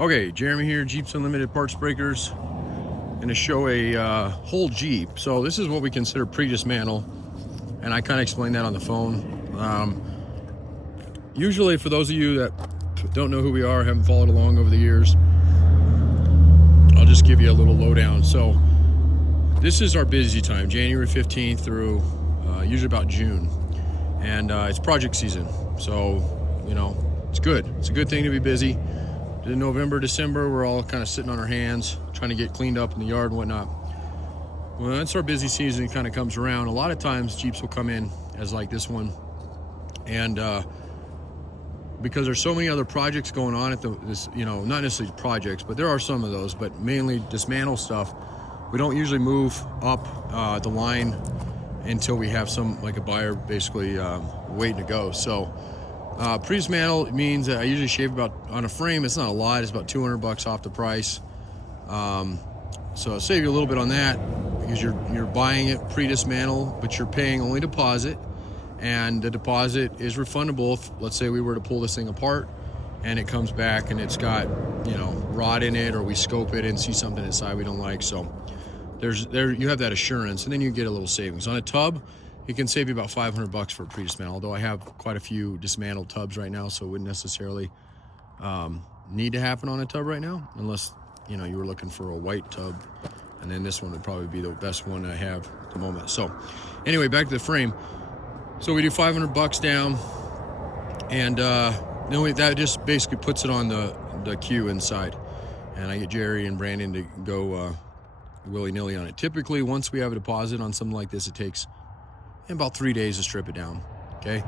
Okay, Jeremy here, Jeeps Unlimited Parts Breakers. Going to show a whole Jeep. So this is what we consider pre-dismantle, and I kind of explained that on the phone. Usually, for those of you that don't know who we are, haven't followed along over the years, I'll just give you a little lowdown. So this is our busy time, January 15th through usually about June, and it's project season. So, you know, it's good. It's a good thing to be busy. In November, December, we're all kind of sitting on our hands, trying to get cleaned up in the yard and whatnot. Well, that's our busy season. It kind of comes around. A lot of times, Jeeps will come in as like this one, and because there's so many other projects going on at this, you know, not necessarily projects, but there are some of those, but mainly dismantle stuff. We don't usually move up the line until we have some, like a buyer, basically waiting to go. So. Pre-dismantle means that I usually shave about, on a frame, it's not a lot, it's about $200 off the price. So I'll save you a little bit on that because you're buying it pre-dismantle, but you're paying only deposit, and the deposit is refundable if, let's say, we were to pull this thing apart and it comes back and it's got, you know, rot in it, or we scope it and see something inside we don't like. So you have that assurance, and then you get a little savings. On a tub, it can save you about $500 for a pre-dismantle, although I have quite a few dismantled tubs right now, so it wouldn't necessarily need to happen on a tub right now, unless, you know, you were looking for a white tub, and then this one would probably be the best one I have at the moment. So anyway, back to the frame. So we do $500 down, and then that just basically puts it on the queue inside, and I get Jerry and Brandon to go willy-nilly on it. Typically, once we have a deposit on something like this, it takes about 3 days to strip it down, okay?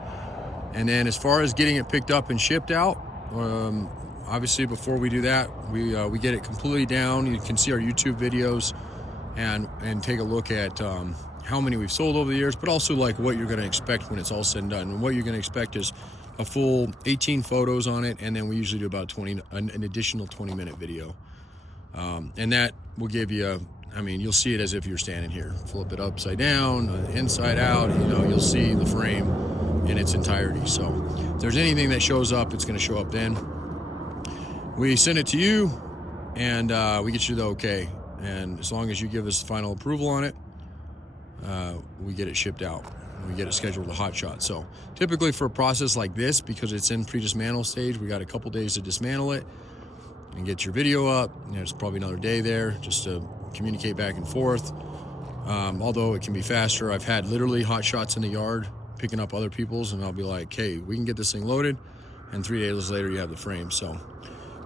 And then as far as getting it picked up and shipped out, obviously before we do that, we get it completely down. You can see our YouTube videos and take a look at how many we've sold over the years, but also like what you're gonna expect when it's all said and done. And what you're gonna expect is a full 18 photos on it, and then we usually do about an additional 20-minute video. And that will give you I mean, you'll see it as if you're standing here. Flip it upside down, inside out, you know, you'll see the frame in its entirety. So if there's anything that shows up, it's going to show up then. We send it to you, and we get you the okay. And as long as you give us final approval on it, we get it shipped out. We get it scheduled to hot shot. So typically for a process like this, because it's in pre-dismantle stage, we got a couple days to dismantle it and get your video up. And there's probably another day there just to communicate back and forth. Although it can be faster. I've had literally hot shots in the yard picking up other people's, and I'll be like, hey, we can get this thing loaded, and 3 days later you have the frame. So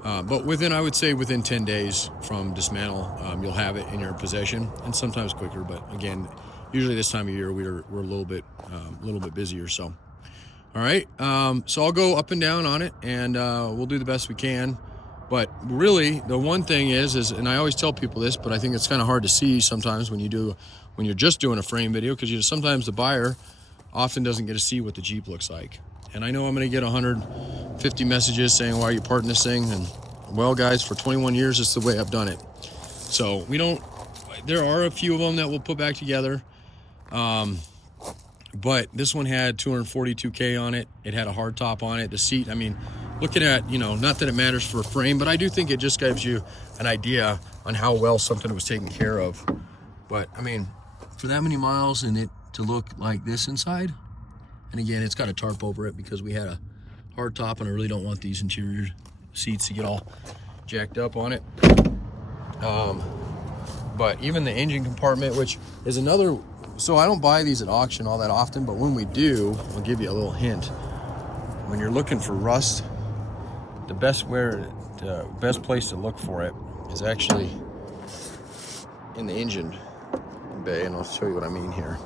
but I would say within 10 days from dismantle, you'll have it in your possession, and sometimes quicker. But again, usually this time of year we're a little bit busier. So all right, so I'll go up and down on it, and we'll do the best we can. But really, the one thing is, and I always tell people this, but I think it's kind of hard to see sometimes when you're just doing a frame video, because sometimes the buyer often doesn't get to see what the Jeep looks like. And I know I'm going to get 150 messages saying, why are you parting this thing? And well, guys, for 21 years, it's the way I've done it. So there are a few of them that we'll put back together. But this one had 242K on it. It had a hard top on it. The seat, I mean, looking at, you know, not that it matters for a frame, but I do think it just gives you an idea on how well something was taken care of. But I mean, for that many miles and it to look like this inside, and again, it's got a tarp over it because we had a hard top, and I really don't want these interior seats to get all jacked up on it. But even the engine compartment, which is another, so I don't buy these at auction all that often, but when we do, I'll give you a little hint. When you're looking for rust, the best place to look for it is actually in the engine bay, and I'll show you what I mean here.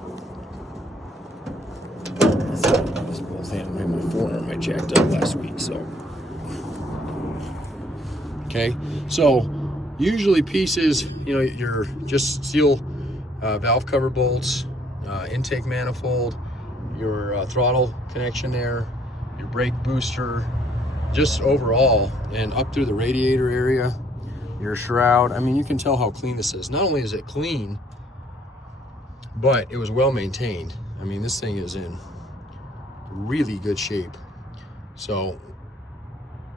This both hand, my forearm I jacked up last week, so. Okay, so usually pieces, you know, your just steel valve cover bolts, intake manifold, your throttle connection there, your brake booster, just overall, and up through the radiator area, your shroud. I mean, you can tell how clean this is. Not only is it clean, but it was well maintained. I mean, this thing is in really good shape. So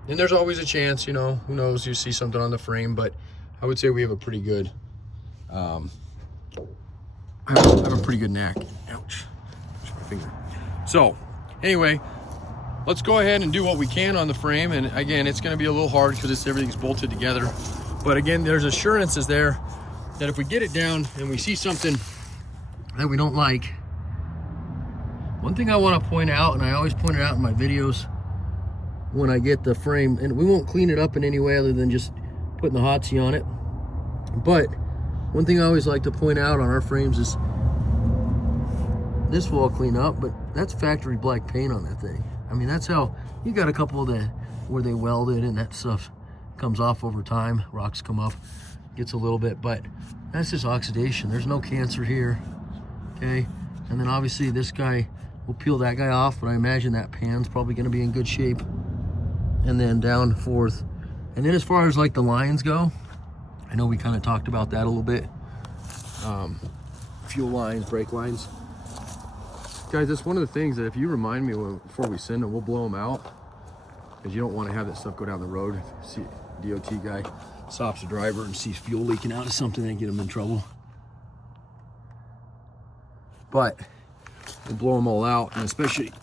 And there's always a chance, you know, who knows, you see something on the frame, but I would say we have a pretty good, I have a pretty good knack. Ouch, my finger. So anyway, let's go ahead and do what we can on the frame. And again, it's gonna be a little hard because everything's bolted together. But again, there's assurances there that if we get it down and we see something that we don't like, one thing I wanna point out, and I always point it out in my videos when I get the frame, and we won't clean it up in any way other than just putting the Hotsy on it. But one thing I always like to point out on our frames is this will all clean up, but that's factory black paint on that thing. I mean, that's how, you got a couple of the, where they welded and that stuff comes off over time, rocks come up, gets a little bit, but that's just oxidation. There's no cancer here, okay? And then obviously this guy, we'll peel that guy off, but I imagine that pan's probably gonna be in good shape. And then down forth. And then as far as like the lines go, I know we kind of talked about that a little bit. Fuel lines, brake lines. Guys, that's one of the things that if you remind me before we send them, we'll blow them out. Because you don't want to have that stuff go down the road. See, DOT guy stops the driver and sees fuel leaking out of something and get him in trouble. But we'll blow them all out, and especially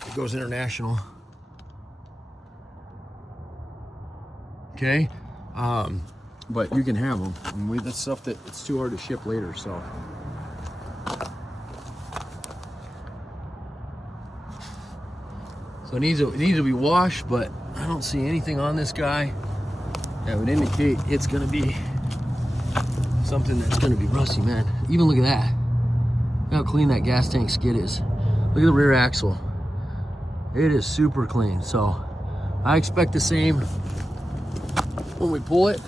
if it goes international. Okay, but you can have them. And that's stuff that it's too hard to ship later. So it needs to be washed, but I don't see anything on this guy that would indicate it's going to be something that's going to be rusty, man. Even look at that. Look how clean that gas tank skid is. Look at the rear axle. It is super clean. So I expect the same when we pull it.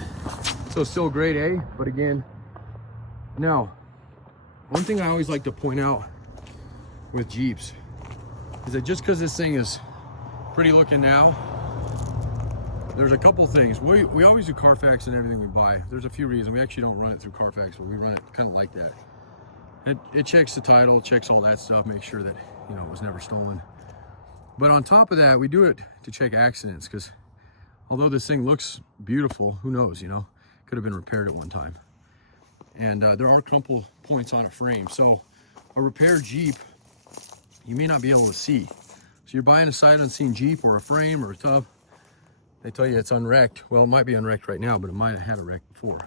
So it's still grade A, but again, now, one thing I always like to point out with Jeeps is that just because this thing is pretty looking now, there's a couple things. We always do Carfax and everything we buy. There's a few reasons. We actually don't run it through Carfax, but we run it kind of like that. It checks the title, checks all that stuff, make sure that, you know, it was never stolen. But on top of that, we do it to check accidents, because although this thing looks beautiful, who knows, you know, could have been repaired at one time. And there are a couple points on a frame. So a repaired Jeep, you may not be able to see. So you're buying a sight unseen Jeep or a frame or a tub, they tell you it's unwrecked. Well, it might be unwrecked right now, but it might have had a wreck before.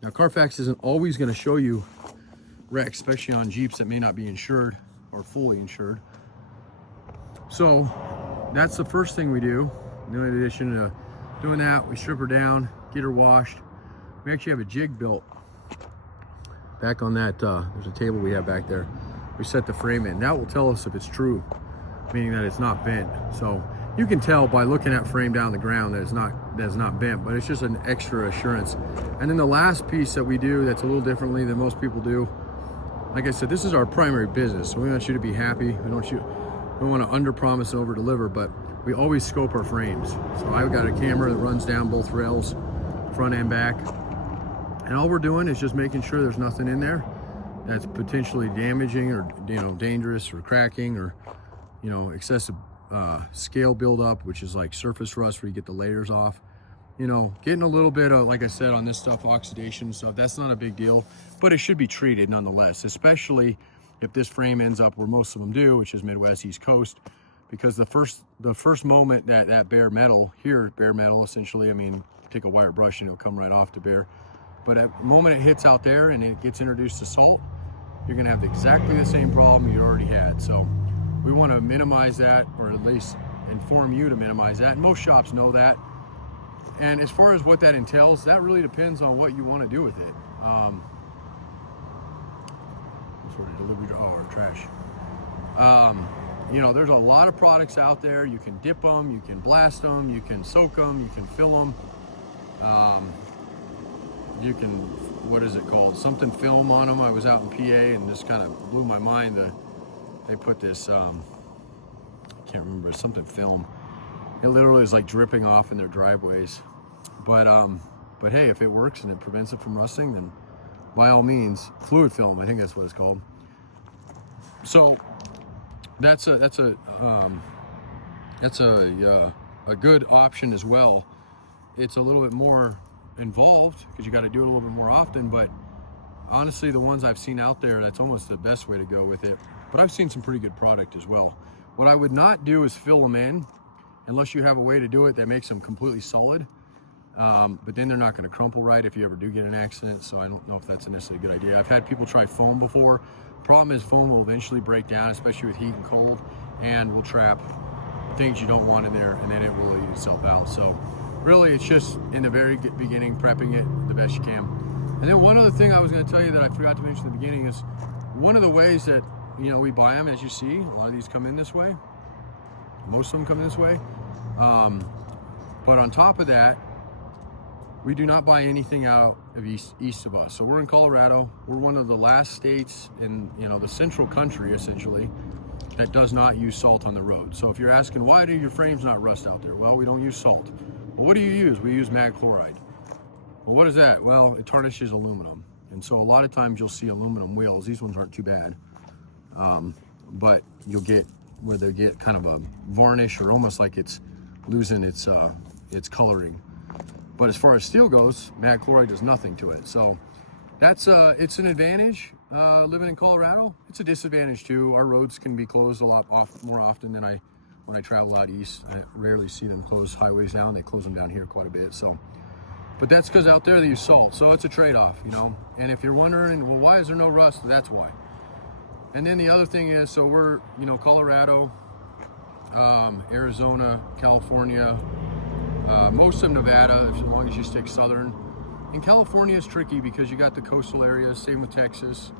Now, Carfax isn't always going to show you wrecks, especially on Jeeps that may not be insured or fully insured. So that's the first thing we do. In addition to doing that, we strip her down, get her washed. We actually have a jig built back on that. There's a table we have back there. We set the frame in. That will tell us if it's true, meaning that it's not bent. So you can tell by looking at frame down the ground that it's not bent, but it's just an extra assurance. And then the last piece that we do that's a little differently than most people do, like I said, this is our primary business. So we want you to be happy. We don't want to under promise and over deliver, but we always scope our frames. So I've got a camera that runs down both rails, front and back. And all we're doing is just making sure there's nothing in there that's potentially damaging or, you know, dangerous or cracking or, you know, excessive scale buildup, which is like surface rust where you get the layers off. You know, getting a little bit of, like I said, on this stuff, oxidation and stuff, that's not a big deal, but it should be treated nonetheless, especially if this frame ends up where most of them do, which is Midwest, East Coast, because the first moment that bare metal, here, bare metal essentially, I mean, take a wire brush and it'll come right off to bare. But at the moment it hits out there and it gets introduced to salt, you're gonna have exactly the same problem you already had. So we wanna minimize that, or at least inform you to minimize that. And most shops know that. And as far as what that entails, that really depends on what you wanna do with it. Sort of delivery, or trash. You know, there's a lot of products out there. You can dip them, you can blast them, you can soak them, you can fill them. You can, what is it called? Something film on them. I was out in PA and just kind of blew my mind. They put this, I can't remember, something film. It literally is like dripping off in their driveways. But hey, if it works and it prevents it from rusting, then by all means, fluid film, I think that's what it's called. So that's a a good option as well. It's a little bit more involved because you got to do it a little bit more often, but honestly, the ones I've seen out there, that's almost the best way to go with it. But I've seen some pretty good product as well. What I would not do is fill them in unless you have a way to do it that makes them completely solid. But then they're not going to crumple right if you ever do get an accident. So I don't know if that's necessarily a good idea. I've had people try foam before. Problem is foam will eventually break down, especially with heat and cold, and will trap things you don't want in there, and then it will eat itself out. So really, it's just in the very beginning, prepping it the best you can. And then one other thing I was going to tell you that I forgot to mention in the beginning is one of the ways that, you know, we buy them, as you see, a lot of these come in this way. Most of them come in this way. But on top of that, we do not buy anything out of east of us. So we're in Colorado. We're one of the last states in, you know, the central country, essentially, that does not use salt on the road. So if you're asking, why do your frames not rust out there? Well, we don't use salt. Well, what do you use? We use mag chloride. Well, what is that? Well, it tarnishes aluminum. And so a lot of times you'll see aluminum wheels. These ones aren't too bad. But you'll get where they get kind of a varnish or almost like it's losing its coloring. But as far as steel goes, mag chloride does nothing to it. So that's it's an advantage living in Colorado. It's a disadvantage too. Our roads can be closed a lot more often than when I travel out east. I rarely see them close highways down. They close them down here quite a bit. So, but that's because out there they use salt. So it's a trade-off, you know. And if you're wondering, well, why is there no rust? That's why. And then the other thing is, so we're, you know, Colorado, Arizona, California, most of Nevada, as long as you stick southern. And California is tricky because you got the coastal areas, same with Texas.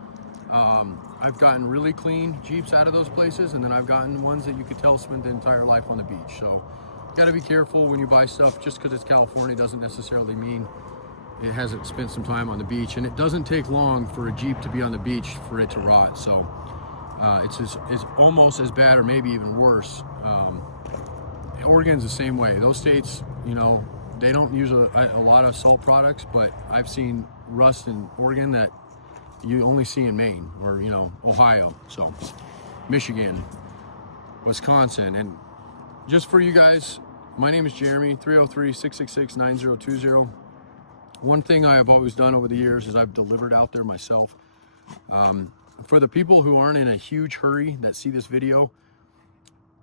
I've gotten really clean Jeeps out of those places, and then I've gotten ones that you could tell spent the entire life on the beach. So you got to be careful when you buy stuff. Just because it's California doesn't necessarily mean it hasn't spent some time on the beach. And it doesn't take long for a Jeep to be on the beach for it to rot. So it's almost as bad or maybe even worse. Oregon's the same way. Those states, you know, they don't use a lot of salt products, but I've seen rust in Oregon that you only see in Maine or, you know, Ohio. So Michigan, Wisconsin. And just for you guys, my name is Jeremy, 303-666-9020. One thing I have always done over the years is I've delivered out there myself. For the people who aren't in a huge hurry that see this video,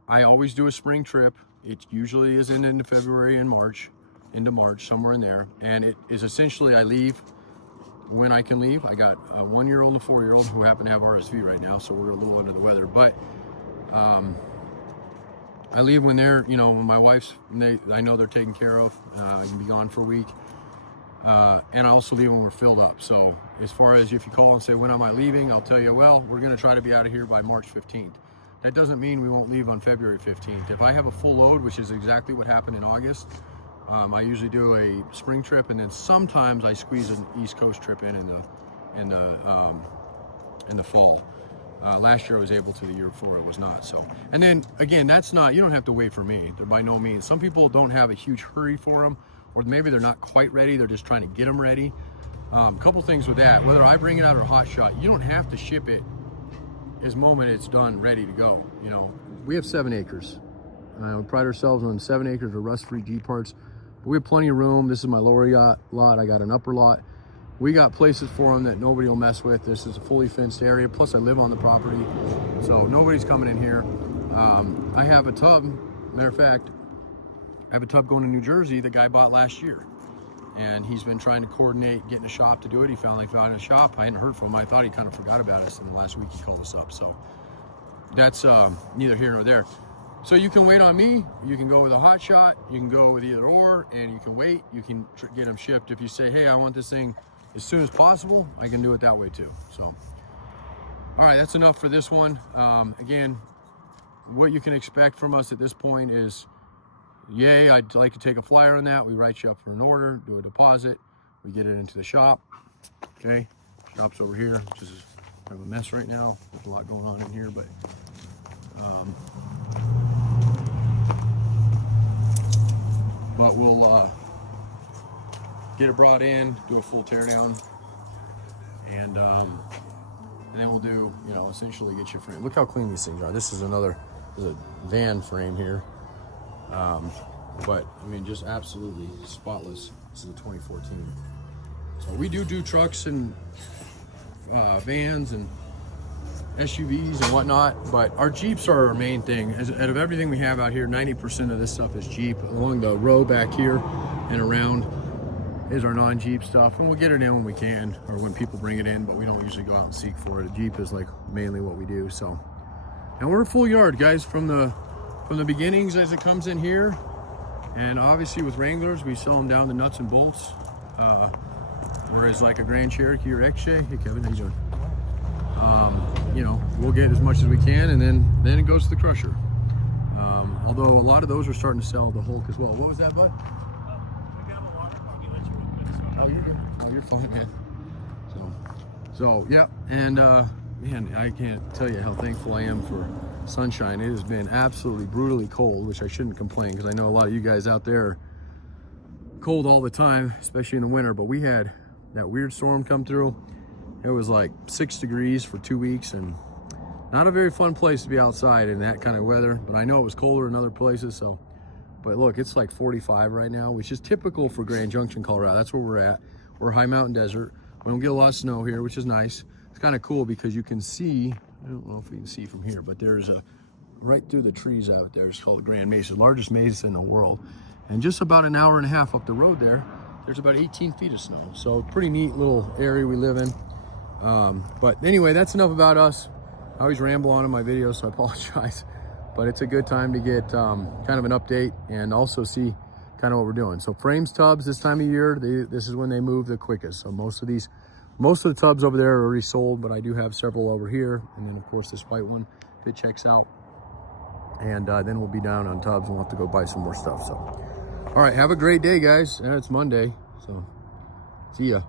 I always do a spring trip. It usually is into February and March, into March, somewhere in there. And it is essentially, I leave when I can leave. I got a 1-year-old and a 4-year-old who happen to have RSV right now, so we're a little under the weather. But I leave when they're, you know, when my wife's, I know they're taken care of. I can be gone for a week. And I also leave when we're filled up. So as far as if you call and say, when am I leaving? I'll tell you, well, we're going to try to be out of here by March 15th. That doesn't mean we won't leave on February 15th. If I have a full load, which is exactly what happened in August, I usually do a spring trip, and then sometimes I squeeze an East Coast trip in the fall. Last year I was able to, the year before it was not. So, and then again, that's not, you don't have to wait for me. They're by no means. Some people don't have a huge hurry for them, or maybe they're not quite ready. They're just trying to get them ready. A couple things with that, whether I bring it out or hot shot, you don't have to ship it as moment it's done, ready to go. You know, we have 7 acres. We pride ourselves on 7 acres of rust-free Jeep parts. But we have plenty of room. This is my lower yacht lot. I got an upper lot. We got places for them that nobody will mess with. This is a fully fenced area. Plus I live on the property, so nobody's coming in here. I have a tub, matter of fact, I have a tub going to New Jersey the guy bought last year. And he's been trying to coordinate getting a shop to do it. He finally found a shop. I hadn't heard from him. I thought he kind of forgot about us, and the last week he called us up. So that's neither here nor there. So you can wait on me. You can go with a hot shot. You can go with either or, and you can wait. You can get them shipped. If you say, hey, I want this thing as soon as possible, I can do it that way too. So, all right, that's enough for this one. Again, what you can expect from us at this point is, yay, I'd like to take a flyer on that. We write you up for an order, do a deposit. We get it into the shop. Okay, shop's over here, which is kind of a mess right now. There's a lot going on in here, but we'll get it brought in, do a full teardown, and then we'll do, you know, essentially get your frame. Look how clean these things are. This is a van frame here. but I mean, just absolutely spotless. This is a 2014. So we do trucks and vans and SUVs and whatnot, but our Jeeps are our main thing. Out of everything we have out here, 90% of this stuff is Jeep. Along the row back here and around is our non-Jeep stuff, and we'll get it in when we can, or when people bring it in, but we don't usually go out and seek for it. A Jeep is like mainly what we do. So, and we're a full yard, guys, from the beginnings as it comes in here, and obviously with Wranglers, we sell them down to nuts and bolts. Whereas like a Grand Cherokee or XJ, hey Kevin, how you doing? You know, we'll get as much as we can, and then it goes to the crusher. Although a lot of those are starting to sell the Hulk as well. What was that, bud? Oh, you're good. Oh, you're fine, man. So yeah, and man, I can't tell you how thankful I am for sunshine. It has been absolutely brutally cold, which I shouldn't complain, because I know a lot of you guys out there are cold all the time, especially in the winter. But we had that weird storm come through. It was like 6 degrees for 2 weeks, and not a very fun place to be outside in that kind of weather. But I know it was colder in other places. So, but look, it's like 45 right now, which is typical for Grand Junction, Colorado. That's where we're at. We're high mountain desert. We don't get a lot of snow here, which is nice. It's kind of cool because you can see, I don't know if you can see from here, but there's right through the trees out there. It's called the Grand Mesa, largest mesa in the world. And just about an hour and a half up the road there's about 18 feet of snow. So pretty neat little area we live in. But anyway, that's enough about us. I always ramble on in my videos, so I apologize. But it's a good time to get kind of an update and also see kind of what we're doing. So frames, tubs, this time of year, this is when they move the quickest. So most of the tubs over there are already sold, but I do have several over here. And then of course this white one, if it checks out. And then we'll be down on tubs and we'll have to go buy some more stuff. So, all right, have a great day, guys. It's Monday, so see ya.